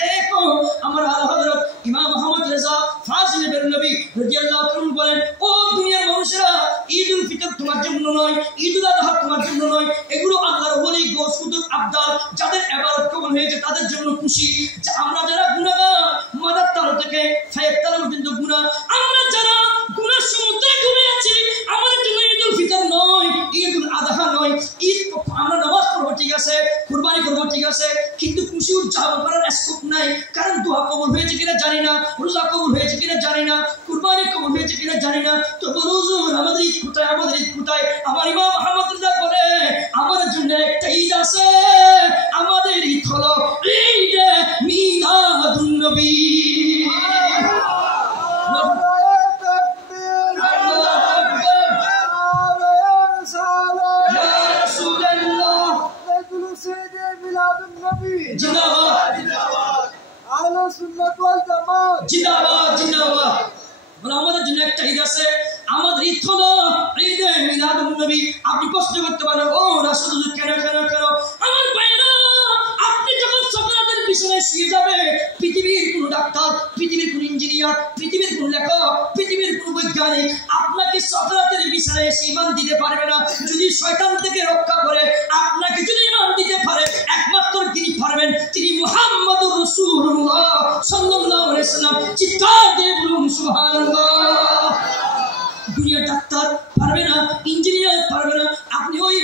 দেখো আমার আলা হযরত ইমাম মোহাম্মদ রেজা ফাজিল বেরলভী রাদিয়াল্লাহু তাআলা বলেন, ও দুনিয়ার মানুষেরা, ঈদুল ফিতর তোমার জন্য নয়, ঈদুল আযহা তোমার জন্য নয়, এগুলো আল্লাহর ওলি গোসুদুল আবদাল যাদের ইবাদত কবুল হয়েছে তাদের জন্য খুশি। যে আমরা যারা গুনাহগার, মাদার তালা থেকে ফায়ের তালা পর্যন্ত গুনাহ, আমরা যারা গুনাহ সমুদ্রে ডুবে আছি, আমাদের জন্য ঈদুল ফিতর নয়, ঈদুল আযহা নয়। ঈদ আমরা নামাজ পড়বো ঠিক আছে, কুরবানি করবো ঠিক আছে, কিন্তু খুশি উদযাপন করার স্কোপ নাই। কারণ দোয়া কবুল হয়েছে কিনা জানি না, রোজা কবুল হয়েছে কিনা জানি না, কুরবানি কবুল হয়েছে কিনা জানি না। তো বলো হুজুর আমাদের ঈদ কোথায়, আমাদের ঈদ কোথায়? আমার ইমাম মোহাম্মদ রেজা বলে, আমাদের জন্য একটা ঈদ আছে, আমাদের ঈদ হলো ঈদে মিলাদুন নবী। জিন্দাবাদ জিন্দাবাদ, আহলে সুন্নাত ওয়াল জামাত জিন্দাবাদ জিন্দাবাদ। বলে আমাদের জন্য একটা ঈদ আছে, আমাদের ঈদ হলো ঈদে মিলাদুন নবী। আপনি প্রশ্ন করতে পারেন, ও রাসূল কেন কেন কেন? আমার ভাইরা, আপনি যখন সকালের বিছানায় শুয়ে যাবে, পৃথিবীর কোন ডাক্তার, পৃথিবীর কোন ইঞ্জিনিয়ার, পৃথিবীর কোন লেখক, পৃথিবীর কোন বৈজ্ঞানিক আপনাকে সকালের বিছানায় এসে ঈমান দিতে পারবে না। যদি শয়তান থেকে রক্ষা করে আপনাকে যদি ঈমান দিতে পারে, একমাত্র তিনি পারবেন, তিনি মুহাম্মদুর রাসূলুল্লাহ সাল্লাল্লাহু আলাইহি ওয়াসাল্লাম। চিৎকার দিয়ে বলুন সুবহানাল্লাহ। দুনিয়ার ডাক্তার পারবে না, ইঞ্জিনিয়ার পারবে না। আপনি ওই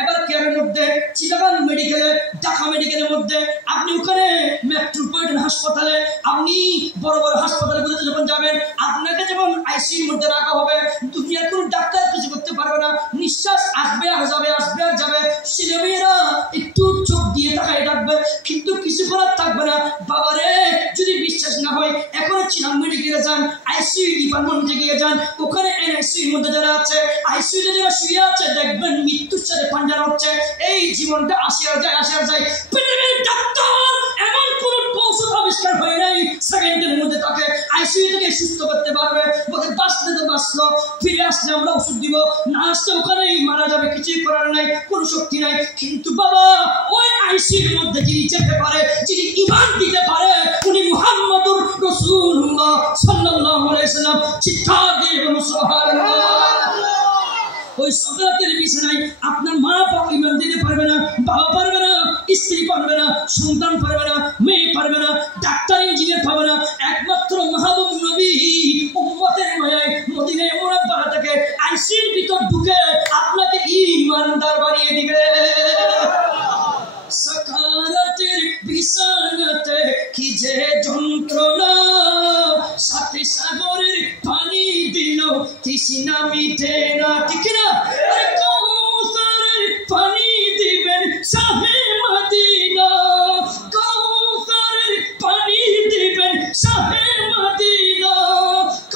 এবার কেয়ারের মধ্যে, চিটাগাং মেডিকেলে, ঢাকা মেডিকেলের মধ্যে, আপনি ওখানে মেট্রোপলিটন হাসপাতালে, আপনি বড় বড় হাসপাতালগুলোতে যখন যাবেন, আপনাকে যখন আইসিইউর মধ্যে রাখা হবে, দুনিয়ার কোনো ডাক্তার কিছু করতে পারবে না। নিঃশ্বাস আসবে আর যাবে, আসবে আর যাবে। ছেলেমেয়েরা একটু চোখ দিয়ে তাকায় ডাকবে, কিন্তু কিছু করার থাকবে না। বাবারে, যদি বিশ্বাস না হয় এখন চিটাগাং মেডিকেলে যান, আইসিইউ ডিপার্টমেন্টে গিয়ে যান, ওখানে এনআইসিইউর মধ্যে যারা আছে, আইসিইউতে যারা শুয়ে আছে, দেখবেন মৃত্যুর সাথে পাঞ্জা হচ্ছে। এই জীবনটা আসে আর যায়। পৃথিবীর ডাক্তার এমন কোন ঔষধ আবিষ্কার হয় নাই সেকেন্ডের মধ্যে তাকে আইসিইউ থেকে সুস্থ করতে পারবে। বলে বাঁচলে তো বাঁচলো, ফিরে আসলে আমরা ওষুধ দিব, না আসলে ওখানেই মারা যাবে, কিছুই করার নাই, কোনো শক্তি নাই। কিন্তু বাবা, ওই আইসিইউর মধ্যে যিনি যেতে পারে, যিনি ঈমান দিতে পারে, উনি মুহাম্মদুর রাসূলুল্লাহ সাল্লাল্লাহু আলাইহি ওয়াসাল্লাম। চিৎকার দিয়ে বলুন সুবহানাল্লাহ। ওই সকালের বিছানায় আপনার মা বাবা ঈমান দিতে পারবে না, বাবা পারবে না, স্ত্রী পারবে না, সন্তান পারবে না, মেয়ে পারবে না, ডাক্তার ইঞ্জিনিয়ার পাবে না। একমাত্র মাহবুব নবী উম্মতের মায়ায় মদিনায় মুনাব্বারা থেকে আইসিইউর ভিতর ঢুকে আপনাকে ঈমানদার বানিয়ে দিবে। সকালের বিছানাতে কি যে যন্ত্রণা, সাথে সাগরের পানি দিল তৃষ্ণা মিটে না, ঠিক না? কাউসারের পানি দিবেন শাহে মদিনা, কাউসারের পানি দিবেন শাহে মদিনা,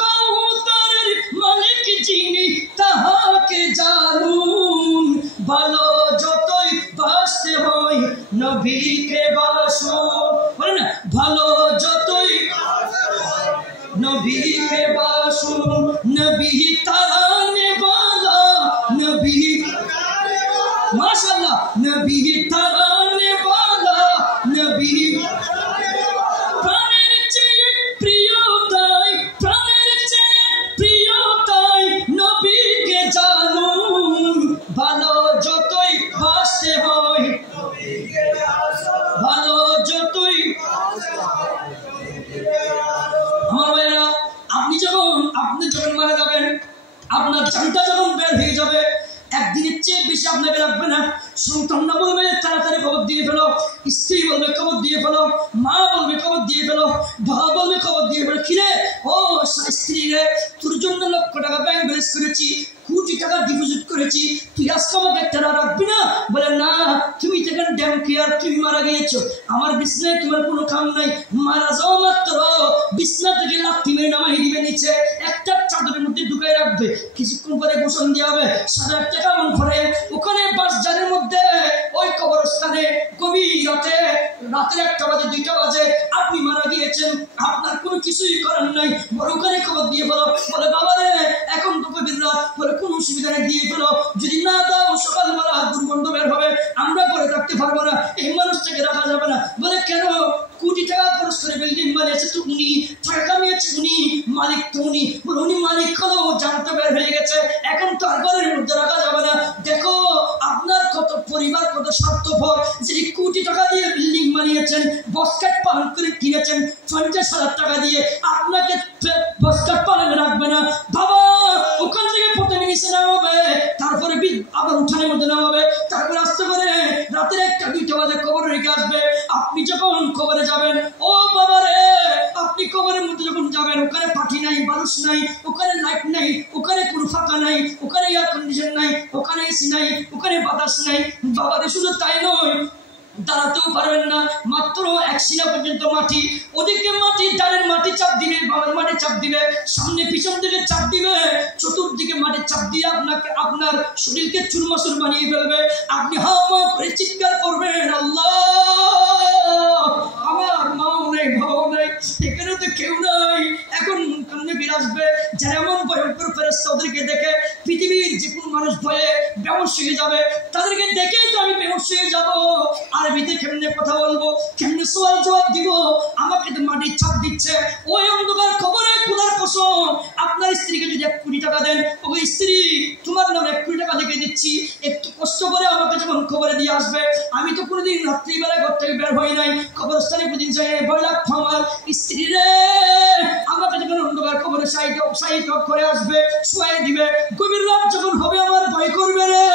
কাউসারের মালিক যিনি তাহাকে জানুন, ভালো যতই বাসতে হয় নবীকে বাসুন। বলে না, ভালো যতই নবীকে বাসুন, নবী তারানে वाला, নবী মাশাআল্লাহ, নবী তারানে वाला, নবী প্রাণের চেয়ে প্রিয় তাই, প্রাণের চেয়ে প্রিয় তাই নবীকে জানুন, ভালো যতই বাসতে হয় নবীকে বাসুন, ভালো যতই। আমার ভাইরা, আপনি যখন মারা যাবেন, আপনার জানটা যখন বের হয়ে যাবে, একদিনের চেয়ে বেশি আপনাকে রাখবে না। সন্তানরা বলবে তাড়াতাড়ি খবর দিয়ে ফেলো, স্ত্রী বলবে খবর দিয়ে ফেলো, মা বলবে খবর দিয়ে ফেলো, বাবা বলবে খবর দিয়ে ফেলো। কিরে, ও স্ত্রী রে, তোর জন্য লক্ষ টাকা ব্যাংক ব্যালেন্স করেছি, কোটি টাকা ডিপোজিট করেছি, তুই আজকে আমাকে টাকা রাখবি না? বলে না, তুমি যেখানে তুমি মারা গিয়েছো, আমার বিছনায় তোমার কোনো কাম নাই, মারা যাও মাত্র বিছনা থেকে লাথি মেরে নামাই দিবে নিচে, একটা চাদরের মধ্যে ঢুকাই রাখবে, কিছুক্ষণ পরে গোসল দেওয়া হবে, সাড়ে 8 টাকা মন করে ওখানে বাসজারের মধ্যে ওই কবরস্থানে গভীর রাতে, রাতের 1টা বাজে 2টা বাজে আপনি মারা গিয়েছেন, আপনার কোনো কিছুই করার নাই, বলে ওখানে খবর দিয়ে ফেলো। বলে বাবা রে এখন তো গভীর রাত, বলে কোনো অসুবিধা নেই দিয়ে ফেলো, যদি না দাও সকালবেলা দুর্গন্ধ বের হবে, আমরা করে থাকতে পারবো না, এই মানুষটাকে রাখা যাবে না। বলে কেন? কোটি টাকা খরচ করে বিল্ডিং বানিয়েছে তো উনি, টাকা কামিয়েছে উনি, মালিক তো উনি। বলে উনি মালিক হলেও জানতে বের হয়ে গেছে, এখন তো আর ঘরের মধ্যে রাখা যাবে না। দেখো আপনার কত পরিবার কত স্বার্থপর, যে কোটি টাকা দিয়ে বিল্ডিং বানিয়েছেন, বসকাট পালন করে কিনেছেন 50,000 টাকা দিয়ে, আপনাকে বসকাট পালনে রাখবে না। বাবা ওখান থেকে প্রথমে নিচে নামাবে, তারপরে আবার উঠানের মধ্যে নামাবে, তারপরে আসতে করে রাতের 1টা 2টা বাজে কবরে রেখে আসবে। আপনি যখন কবরে যাবেন, ও বাবা রে আপনি কবরের মধ্যে যখন যাবেন, ওখানে পাখি নাই, মানুষ নাই, ওখানে লাইট নাই, ওখানে কোনো ফাঁকা নাই, ওখানে এয়ার কন্ডিশন নাই, ওখানে এসি নাই, ওখানে বাতাস নাই। বাবারে শুধু তাই নয়, দাঁড়াতেও পারবেন না, মাত্র 1 সিনা পর্যন্ত মাটি, ওদিকে মাটি, ডানের মাটি চাপ দিবে, বাবার মাটি চাপ দিবে, সামনে পিছন দিকে চাপ দিবে, চতুর্দিকে মাটি চাপ দিয়ে আপনাকে আপনার শরীরকে চুরমাসুর বানিয়ে ফেলবে। আপনি হাও মাও করে চিৎকার করবেন, আল্লাহ আমার মাও নেই, বাবাও নেই, এখানে তো কেউ নাই। এখন কান্নে বিরাজবে, যারা এমন ভয়ঙ্কর ফেরেশতা, ওদেরকে দেখে পৃথিবীর যে কোনো মানুষ ভয়ে বেহুশ হয়ে যাবে, তাদেরকে দেখেই তো আমি বেহুশ হয়ে যাবো। আরবিতে কেমনে কথা বলবো, কেমনে সওয়াল জবাব দিব, আমাকে তো মাটির চাপ দিচ্ছে। ওই অন্ধকার খবরে খোদার কসম, আপনার স্ত্রীকে যদি 1 কোটি টাকা দেন, ওই স্ত্রী তোমার নামে 1 কোটি টাকা লিখে দিচ্ছি, একটু কষ্ট করে আমাকে যখন খবরে দিয়ে আসবে, আমি তো কোনোদিন রাত্রিবেলায় ঘর থেকে বের হই নাই, খবরস্থানে কোনদিন যাই, ভয় লাগতো আমার স্ত্রী রে, আমাকে যখন অন্ধকার খবরে সাহিত্য করে আসবে, শোয়াই দিবে, গভীর রাত যখন হবে আমার ভয় করবে রে,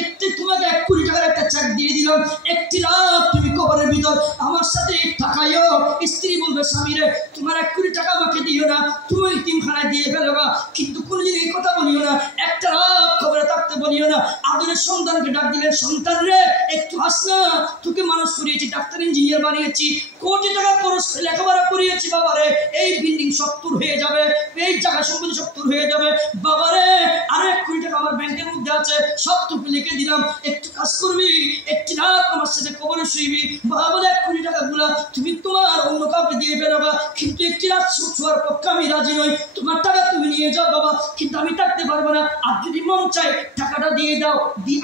একটু তোমাকে 1 কোটি টাকার একটা চেক দিয়ে দিলাম, একটি রাত তুমি কবরের ভিতর আমার সাথে থাকাইও। স্ত্রী বলবে স্বামী রে তোমার 1 কোটি টাকা আমাকে দিও না, তুমি তিনখানায় দিয়ে ফেলো গা, কিন্তু কোনোদিন এই কথা বলিও না, একটা রাত কবরে থাকতে বলিও না। আদরের সন্তানকে ডাক দিলেন, সন্তান রে একটু হাস না, তোকে মানুষ করিয়েছি, ডাক্তার ইঞ্জিনিয়ার বানিয়েছি, কোটি টাকা খরচ করে লেখাপড়া করিয়েছি, বাবারে এই বিল্ডিং 70 হয়ে যাবে, এই জায়গা সম্পত্তি 70 হয়ে যাবে, বাবারে আর 1 কোটি টাকা আমার ব্যাংকের মধ্যে আছে, সব তোকে লিখে দিলাম, একটু কাজ করবি, একটি রাত আমার সাথে কবরে শুইবি। বাবা বলে 1 কোটি টাকা গুলা তুমি তোমার অন্য কাউকে দিয়ে ফেলবা, কিন্তু একটি রাত শোয়ার পক্ষে আমি রাজি নই, তোমার টাকা তুমি নিয়ে যাও বাবা, কিন্তু আমি থাকতে পারবো না, আর যদি মন চাই টাকাটা দিয়ে দাও,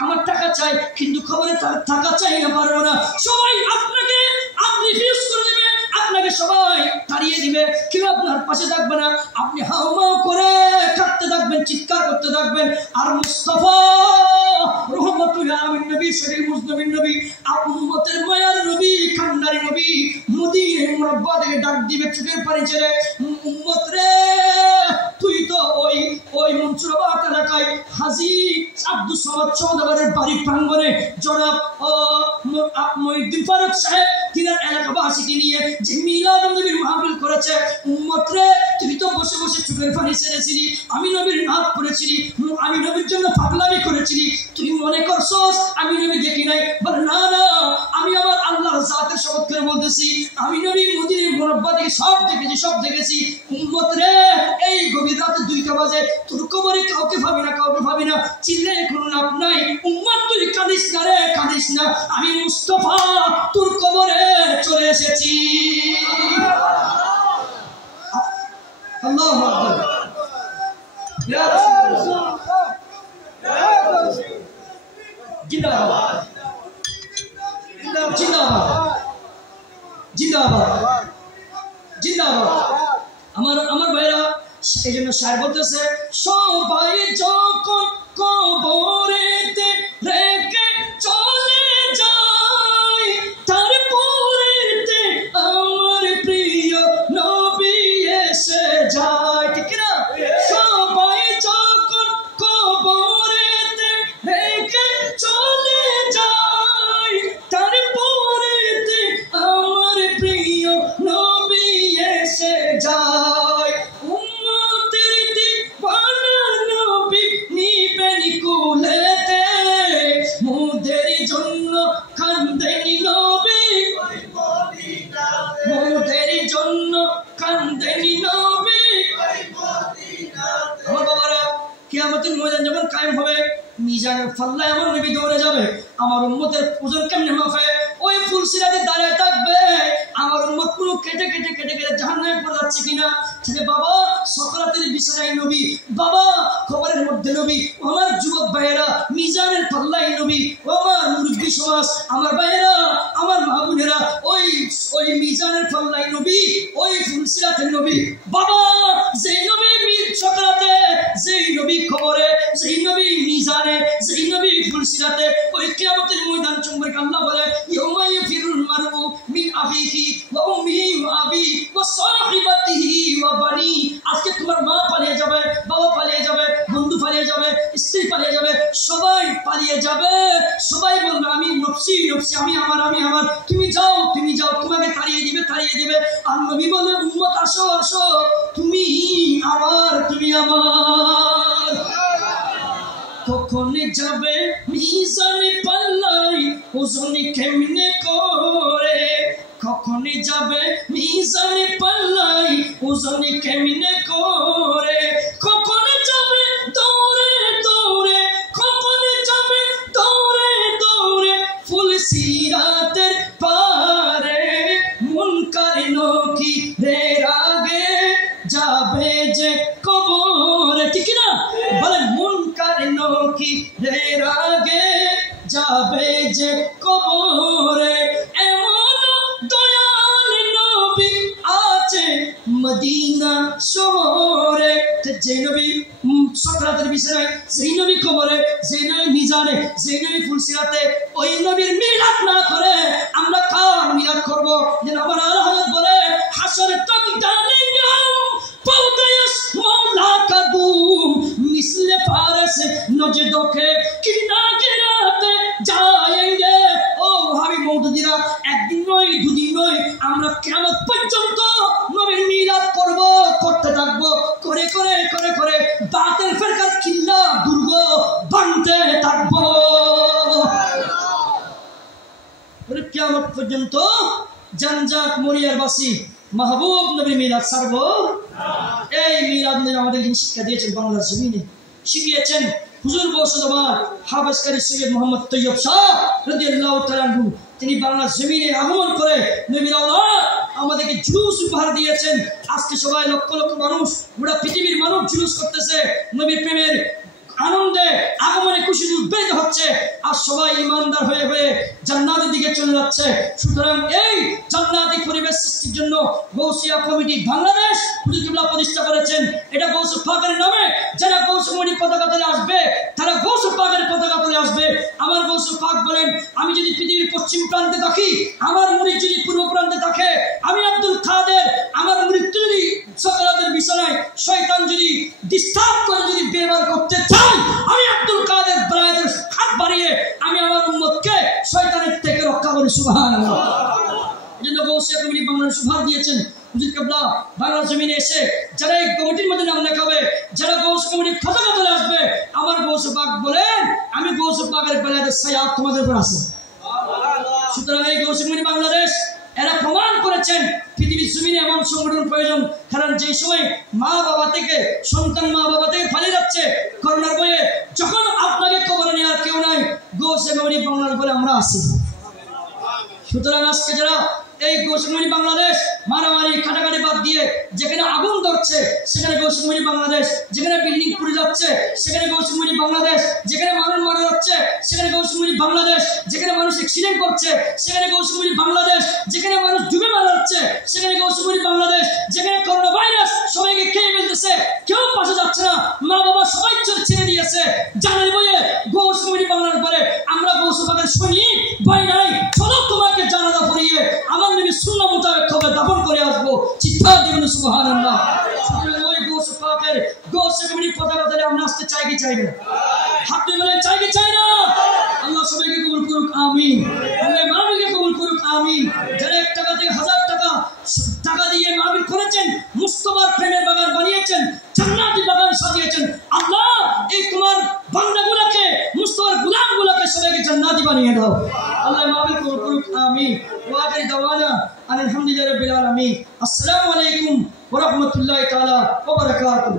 আমার টাকা চাই, কিন্তু খবরে টাকা চাই না, পারবো না। সবাই আপনাকে আপনি রিফিউজ করে দেবে, আপনাকে সবাই তাড়িয়ে দিবে, কেউ আপনার পাশে থাকবে না, আপনি হাউমাউ করে কাঁদতে থাকবেন, চিৎকার করতে থাকবেন। আর মুস্তাফা রহমতুল আলামিন নবী, শরীফ মুজনবির নবী, উম্মতের মায়ার নবী, কান্ডারি নবী, মদিনার মুরাব্বা থেকে ডাক দিবে চোখের পানি ছেড়ে, উম্মত রে তুই তো ওই মনসুরাবাদ এলাকায় হাজী আব্দুস সামাদ চৌধুরীর বাড়ির প্রাঙ্গণে জনাব মহিউদ্দিন ফারুক সাহেব তিনার এলাকাবাসীকে নিয়ে যে মিলাদ নবীর মাহফিল করেছে, উম্মত রে তুই তো বসে বসে চোখের পানি ছেড়েছিলি, আমি নবীর নাম পড়েছিলি, আমি নবীর জন্য পাগলামি করেছিলি, তুই মনে করছস আমি নবী দেখি নাই? বল না না, আমি আমার আল্লাহর জাতের শপথ করে বলতেছি, আমি নবী মদিনার মুরাব্বা থেকে সব দেখেছি, সব দেখেছি। উম্মত রে এই গভীর রাতে 2টা বাজে তোর কবরে কাউকে ভাবি না, কাউকে ভাবি না, চিল্লে কোনো লাভ নাই। উম্মত তুই কাঁদিস না রে, কাঁদিস না, আমি মুস্তাফা তোর কবরে চলে এসেছি। আল্লাহু আকবার, ইয়া রাসূলুল্লাহ, জিন্দাবাদ জিন্দাবাদ জিন্দাবাদ জিন্দাবাদ। আমার ভাইরা এই জন্য শায়ের বলতেছে, সবাই যখন কবরেতে রেখে চলে যায়, তারপরেতে আমার প্রিয় নবী এসে যায়, ঠিক না? সবাই যখন কবরেতে রেখে চলে যায়, তারপরেতে আমার প্রিয় নবী এসে যায়, উম্মতের দিওয়ানা নবী নিবেন কুলেতে, মিজানের পাল্লায় আমার নবী দৌড়ে যাবে, আমার উম্মতের ওজন কেমনে হবে? ওই ফুলসিরাতে দাঁড়ায় থাকবে, আমার উম্মত পুরো কেটে কেটে কেটে কেটে জাহান্নামে পড়ে যাচ্ছে কিনা। বাবা সকরাতের বিছানায় নবী, বাবা খবরের মধ্যে নবী, আমার যুবক ভাইয়েরা মিজানের পাল্লায় নবী, আমার মুরব্বী সমাজ, আমার ভাইয়েরা, আমার মা বোনেরা, ওই মিজানের পাল্লায় নবী, ওই ফুলসিরাতের নবী। বাবা যেই নবী সকরাতে, যেই নবী খবরে, যেই নবী মিজানে, যেই নবী ফুলসিরাতে, ওই কিয়ামতের ময়দান সম্পর্কে আল্লাহ বলে ইয়াউমা ইয়াফিরুল মারউ মিন আবিহি ওয়া উম্মিহি ওয়া আবি ওয়া সাহিবাতিহি ওয়া বানি। আজকে তোমার মা পালিয়ে যাবে, বাবা পালিয়ে যাবে, বন্ধু পালিয়ে যাবে, স্ত্রী পালিয়ে যাবে, সবাই পালিয়ে যাবে। সবাই বলবে আমি নফসি নফসি, আমি আমার, আমি আমার, তুমি যাও তুমি যাও, তোমাকে তাড়িয়ে দিবে তাড়িয়ে দিবে। আর নবী বলে উম্মত আসো আসো, তুমি আমার তুমি আমার। কখন যাবে মিজানে পাল্লায় ওজন কেমনে করে, কখন যাবে মিজানে পাল্লায় ওজন কেমনে করে, কখন যাবে দৌড়ে দৌড়ে, কখন যাবে দৌড়ে দৌড়ে ফুলসিরাতের পারে, মুনকার নকিরের আগে যাবে যে কবরে। ঠিক না বলেন? মুনকার নকিরের আগে যাবে যে কবরে, এমন দয়াল নবী আছে মদিনা শহরে। যে নবী সকরাতের বিছানায়, সেই নবী কবরে, সেই নবী মিজানে, সেই নবী ফুলসিরাতে, ওই নবীর মিলাদ না করে আমরা কার মিলাদ করব? যেন আমার আলা হযরত বলে হাসর তক ডালেঙ্গে হাম পৌতেস মৌলা কা দুম মিসলে ফারস নজদো কে কিন্না গিরাতে যায়েঙ্গে। ও ভাবি মওদুদিরা, একদিন নয় দুদিন নয়, আমরা কিয়ামত পর্যন্ত নবীর মিলাদ করব, করতে থাকবো, করে করে করে করে বাতিল ফিরকার কিল্লা দুর্গ বানতে থাকবো। কিয়ামত পর্যন্ত জানজাক মরিয়ার বাসী মাহবুব নবী মিলাদ ছাড়ব। এই মিলাদ নবী আমাদের শিক্ষা দিয়েছেন, বাংলার জমিনে শিখিয়েছেন হুজুর গৌসুদমান হাফেজ কারি সৈয়দ মোহাম্মদ তৈয়ব শাহ রাদিয়াল্লাহু তাআলা আনহু। তিনি বাংলার জমিনে আগমন করে নবীর আওলাদ আমাদেরকে জুলুস উপহার দিয়েছেন। আজকে সবাই লক্ষ লক্ষ মানুষ, গোটা পৃথিবীর মানুষ জুলুস করতেছে, নবীর প্রেমের আনন্দে আগমনে খুশি উদ্বেলিত হচ্ছে, আর সবাই ইমানদার হয়ে হয়ে জান্নাতের দিকে চলে যাচ্ছে। সুতরাং এই জান্নাতি পরিবেশ সৃষ্টির জন্য গৌসিয়া কমিটি বাংলাদেশ হুজুরকিবলা প্রতিষ্ঠা করেছেন। এটা গৌস পাকের নামে, যারা গৌস কমিটির পতাকা তলে আসবে তারা গৌস পাকের পতাকা তলে আসবে। আমার গৌস পাক বলেন, আমি যদি পৃথিবীর পশ্চিম প্রান্তে থাকি, আমার মুরিদ যদি পূর্ব প্রান্তে থাকে, আমি আব্দুল কাদের, আমার মৃত্যু যদি সকরাতের বিছানায় শয়তান যদি ডিস্টার্ব করে যদি ব্যবহার করতে চাই, আমি আব্দুল কাদের বলায়েতের হাত বাড়িয়ে আমি আমার উম্মতকে শয়তানের থেকে রক্ষা করি। সুবহানাল্লাহ। এজন্য গৌসিয়া কমিটি বাংলাদেশ উপহার দিয়েছেন হুজুরকিবলা বাংলা জমিনে এসে যারা এই কমিটির মধ্যে নাম লেখাবে, যারা গৌস কমিটির পতাকা তলে আসবে, আমার গৌস পাক বলেন আমি গৌস পাকের বলায়েতের ছায়া তোমাদের উপর আছে। সুতরাং এই গৌস কমিটি বাংলাদেশ এরা প্রমাণ করেছেন পৃথিবীর জমিনে এমন সংগঠন প্রয়োজন। কারণ যে সময় মা বাবা থেকে সন্তান মা বাবা থেকে পালিয়ে যাচ্ছে করোনার বয়ে, যখন আপনাকে কবরে নেওয়ার কেউ নাই, গৌস কমিটি বাংলাদেশ বলে আমরা আছি। সুতরাং আজকে যারা এই গৌস কমিটি বাংলাদেশ মারামারি কাটাকাটি বাদ দিয়ে, যেখানে আগুন ধরছে সেখানে গৌস কমিটি বাংলাদেশ, যেখানে বিল্ডিং পুড়ে যাচ্ছে সেখানে গৌস কমিটি বাংলাদেশ, যেখানে মানুষ মারা যাচ্ছে সেখানে গৌস কমিটি বাংলাদেশ, যেখানে মানুষ অ্যাক্সিডেন্ট করছে সেখানে গৌস কমিটি বাংলাদেশ, যেখানে মানুষ ডুবে মারা যাচ্ছে সেখানে গৌস কমিটি বাংলাদেশ, যেখানে করোনা ভাইরাস সবাইকে খেয়ে ফেলতেছে, কেউ পাশে যাচ্ছে না, মা বাবা সবাই ছেড়ে দিয়েছে, জানের বইয়ে গৌস কমিটি বাংলাদেশ বলে আমরা গৌস পাকের সৈনিক, ভয় নাই, চলো তোমাকে জানাজা পড়িয়ে আমার নবীর সুন্নাহ মোতাবেক কবরে দাফন করে আসবো। চিৎকার দিবেন সুবহানাল্লাহ। ওই গৌস পাকের গৌস কমিটির পতাকা তলে আমরা আসতে চাই কি চাই না? হাত তুলে বলেন চাই কি চাই না? আল্লাহ সবাইকে কবুল করুক, আমিন। আল্লাহ মাহফিলকে কবুল করুক, আমিন। যারা 1 টাকা থেকে 1000 টাকা দিয়ে মাহফিল করেছেন, মুস্তাফার প্রেমের বাগান বানিয়েছেন, জান্নাতি বাগান সাজিয়েছেন, আল্লাহ এই তোমার বান্দাগুলোকে, মুস্তাফার গোলামগুলোকে সবাইকে জান্নাতি বানিয়ে দাও। আল্লাহ মাহফিল কবুল করুক, আমিন। ওয়া আখির দাওয়ানা আলহামদুলিল্লাহি রাব্বিল আলামিন। আসসালামু আলাইকুম ওয়া রাহমাতুল্লাহি তাআলা ওয়া বারাকাতুহু।